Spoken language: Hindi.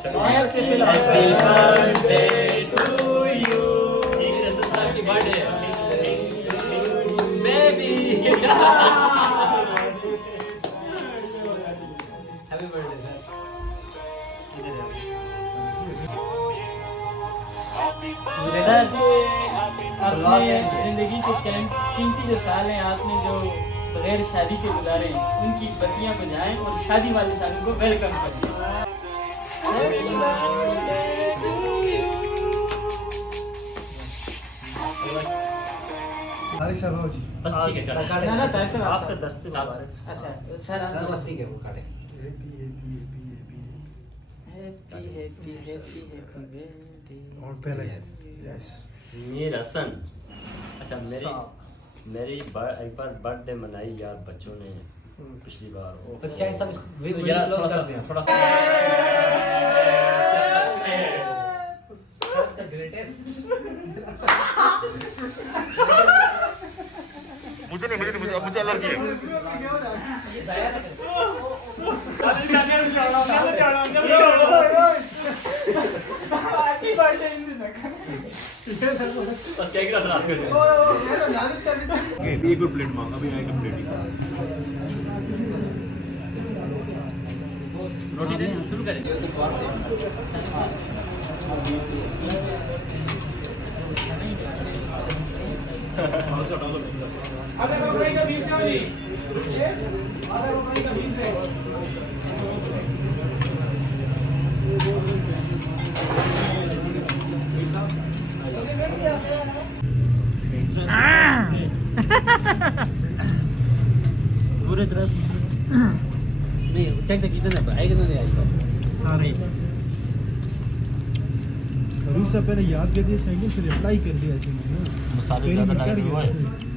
Happy birthday to you. रसूल साहब की बर्थडे है बेबी। Happy birthday sir. अपने जिंदगी के कीमती जो साल हैं आपने जो बगैर शादी के गुजारे हैं, उनकी बत्तियां बुझाएं और शादी वाले साल को वेलकम करें। जी बस ठीक है चलो। ना ना तारिक साहब आपका 10 पे साहब। अच्छा सर आप बस ठीक है वो काटे। हैप्पी हैप्पी हैप्पी हैप्पी और पहले यस मेरा सन। अच्छा मेरी एक बार बर्थडे मनाई यार बच्चों ने पिछली बार। बस चाहे सब इसको तो यार थोड़ा सा मुझे एलर्जी है। एक और प्लेट मांगा अभी आएगा प्लेट ही। रोटी देना शुरू करें। पूरे तरह से नहीं चेक तक कितना आएगा ना नहीं आएगा सारे रूसा पहले याद कर दिया साइकिल फिर अप्लाई कर दिया ऐसे में ना मसाले पहले ज़्यादा मैं कर डाले हुए गया हैं। था।